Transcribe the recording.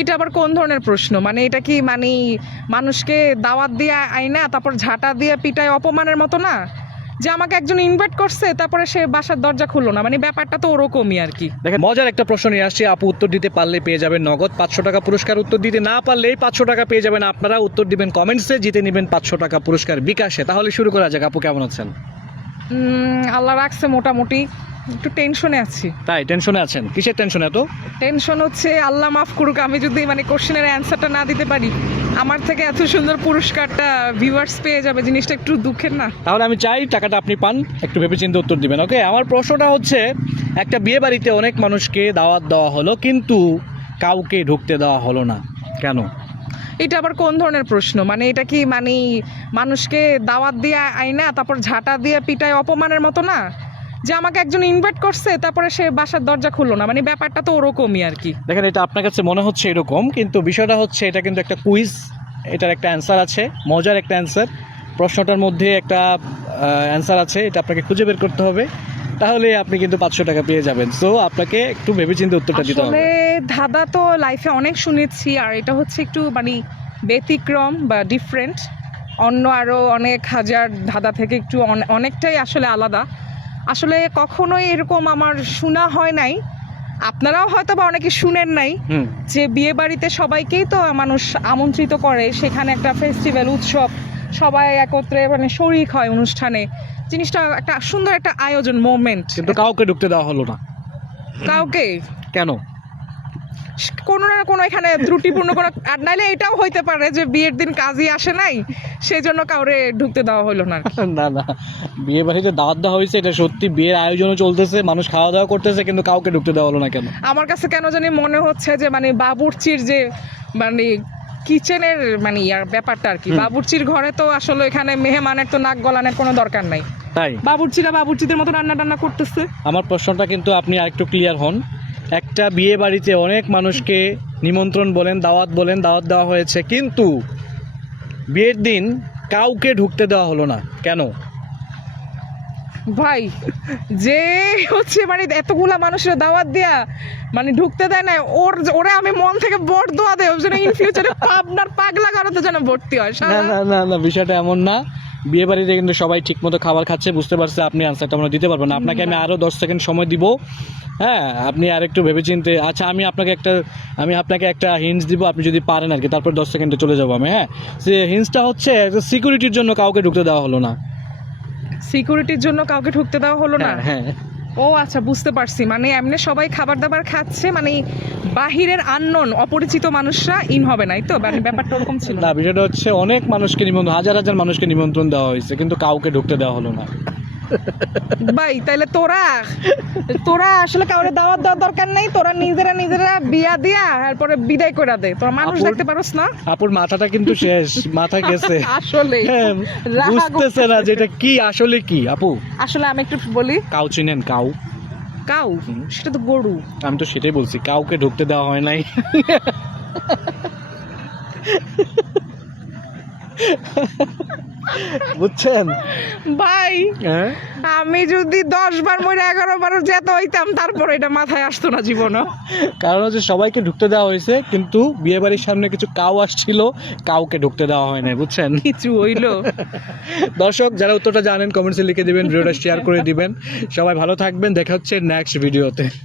এটা আবার কোন ধরনের প্রশ্ন? মানে এটা কি মানে মানুষকে দাওয়াত দিয়ে আইনা তারপর ঝাঁটা দিয়ে পিটায় অপমানের মতো না? যে আমাকে একজন ইনভাইট করছে তারপরে সে বাসার দরজা খুললো না। মানে ব্যাপারটা তো ওরকমই আর কি। দেখেন মজার একটা প্রশ্ন নিয়ে আসছি। আপু উত্তর দিতে পারলে পেয়ে যাবেন নগদ পাঁচশো টাকা পুরস্কার। উত্তর দিতে না পারলে পাঁচশো টাকা পেয়ে যাবেন আপনারা। উত্তর দিবেন কমেন্টসে জিতে নেবেন পাঁচশো টাকা পুরস্কার বিকাশে। তাহলে শুরু করা যাক। আপু কেমন আছেন? আল্লাহ রাখছে মোটামুটি। একটু টেনশনে আছি। তাই টেনশনে আছেন? কিসের টেনশন এত? টেনশন হচ্ছে আল্লাহ মাফ করুক আমি যদি মানে কোশ্চেনের অ্যান্সারটা না দিতে পারি আমার থেকে এত সুন্দর পুরস্কারটা ভিউয়ার্স পেয়ে যাবে জিনিসটা একটু দুঃখের না? তাহলে আমি চাই টাকাটা আপনি পান একটু ভেবেচিন্তে উত্তর দিবেন ওকে আমার প্রশ্নটা হচ্ছে একটা বিয়ে বাড়িতে অনেক মানুষকে দাওয়াত দেওয়া হলো কিন্তু কাউকে ঢুকতে দেওয়া হলো না কেন? এটা আবার কোন ধরনের প্রশ্ন? মানে এটা কি মানে মানুষকে দাওয়াত দিয়ে আইনা তারপর ঝাঁটা দিয়ে পিটায় অপমানের মতো না? যে আমাকে একজন ইনভাইট করছে তারপরে সে বাসার দরজা খুললো না। মানে ব্যাপারটা তো ওরকমই আর কি। দেখেন এটা আপনার কাছে মনে হচ্ছে এরকম কিন্তু বিষয়টা হচ্ছে এটা কিন্তু একটা কুইজ এটার একটা অ্যান্সার আছে মজার একটা অ্যান্সার প্রশ্নটার মধ্যে একটা অ্যান্সার আছে এটা আপনাকে খুঁজে বের করতে হবে। তাহলে আপনি কিন্তু পাঁচশো টাকা পেয়ে যাবেন। সো আপনাকে একটু ভেবেচিন্তে উত্তরটা দিতে হবে। ধাঁধা তো লাইফে অনেক শুনেছি আর এটা হচ্ছে একটু মানে ব্যতিক্রম বা ডিফারেন্ট অন্য আরও অনেক হাজার ধাঁধা থেকে একটু অনেকটাই আসলে আলাদা। আসলে কখনোই এরকম আমার শোনা হয় নাই। আপনারাও হয়তো বা অনেকে শুনেন নাই যে বিয়ে বাড়িতে সবাইকেই তো মানুষ আমন্ত্রিত করে সেখানে একটা ফেস্টিভ্যাল উৎসব সবাই একত্রে মানে শরিক হয় অনুষ্ঠানে। জিনিসটা একটা সুন্দর একটা আয়োজন মোমেন্ট কিন্তু কাউকে ঢুকতে দেওয়া হলো না। কাউকে? কেন? কোনো না কোনো এখানে ত্রুটিপূর্ণ কোনো আর নাইলে এটাও হইতে পারে যে বিয়ের দিন কাজই আসে নাই সেই জন্য কাউরে ঢুকতে দেওয়া হলো না না না। বিয়ে বাড়িতে দাওয়াত দেওয়া হয়েছে এটা সত্যি বিয়ের আয়োজনও চলতেছে মানুষ খাওয়া দাওয়া করতেছে কিন্তু কাউকে ঢুকতে দেওয়া হলো না কেন? আমার কাছে কেন জানি মনে হচ্ছে যে মানে বাবুর্চির যে মানে কিচেনের মানে ইয়ার ব্যাপারটা আর কি। বাবুর্চির ঘরে তো আসলে এখানে মেহমানের তো নাক গলানের কোনো দরকার নাই। তাই? বাবুর্চিরা বাবুর্চিদের মতো রান্না টান্না করতেছে। আমার প্রশ্নটা কিন্তু আপনি আরেকটু ক্লিয়ার হন। একটা বিয়ে বাড়িতে অনেক মানুষকে নিমন্ত্রণ বলেন দাওয়াত বলেন দাওয়াত দেওয়া হয়েছে কিন্তু বিয়ের দিন কাউকে ঢুকতে দেওয়া হলো না। কেন? ভাই যে হচ্ছে মানে এতগুলা মানুষের দাওয়াত দিয়া মানে ঢুকতে দেয় না ওর ওরে আমি মন থেকে বট দোয়া দেয় যেন ইন ফিউচারে পাবনার পাগলা কারোতে যেন ভর্তি হয় না না না না বিষয়টা এমন না। বিয়ে বাড়িতে কিন্তু সবাই ঠিকমতো খাবার খাচ্ছে বুঝতে পারছে আপনি আনসারটা আমরা দিতে পারবেন না। আপনাকে আমি আরও দশ সেকেন্ড সময় দিব। হ্যাঁ আপনি আর একটু ভেবেচিন্তে আচ্ছা আমি আপনাকে একটা আমি আপনাকে একটা হিন্স দিব আপনি যদি পারেন আর কি তারপর দশ সেকেন্ডে চলে যাব আমি হ্যাঁ? সে হিন্সটা হচ্ছে সিকিউরিটির জন্য কাউকে ঢুকতে দেওয়া হলো না। সিকিউরিটির জন্য কাউকে ঢুকতে দেওয়া হলো না? হ্যাঁ হ্যাঁ। ও আচ্ছা বুঝতে পারছি। মানে এমনি সবাই খাবার দাবার খাচ্ছে মানে বাহিরের আননোন অপরিচিত মানুষরা ইন হবে নাই তো? মানে ব্যাপারটা ওরকম ছিল। না, বিষয়টা হচ্ছে অনেক মানুষকে নিমন্ত্রণ, হাজার হাজার মানুষকে নিমন্ত্রণ দেওয়া হয়েছে, কিন্তু কাউকে ঢুকতে দেওয়া হলো না। ভাই তাইলে তোরা? তোরা আসলে কাউরে দাওয়াত দেওয়ার দরকার নাই তোরা নিজেরা নিজেরা বিয়া দিয়া তারপরে বিদায় করে দে। তোরা মানুষ দেখতে পারোস না? আপুর মাথাটা কিন্তু শেষ মাথা গেছে। আসলে হ্যাঁ, বুঝতেছে না যে এটা কি আসলে কি আপু? আসলে আমি একটু বলি। কাউ চিনেন কাউ? কাউ? সেটা তো গরু। আমি তো সেটাই বলছি কাউকে ঢুকতে দেওয়া হয় নাই। বুঝছেন? ভাই হ্যাঁ? আমি যদি দশ বার মরে এগারো বার যেতে হইতাম তারপর এটা মাথায় আসতো না জীবনও। কারণ হচ্ছে সবাইকে ঢুকতে দেওয়া হয়েছে কিন্তু বিয়ে বাড়ির সামনে কিছু কাউ আসছিল কাউকে ঢুকতে দেওয়া হয় নাই বুঝছেন? কিছু হইল। দর্শক যারা উত্তরটা জানেন কমেন্টসে লিখে দিবেন ভিডিওটা শেয়ার করে দিবেন। সবাই ভালো থাকবেন দেখা হচ্ছে নেক্সট ভিডিওতে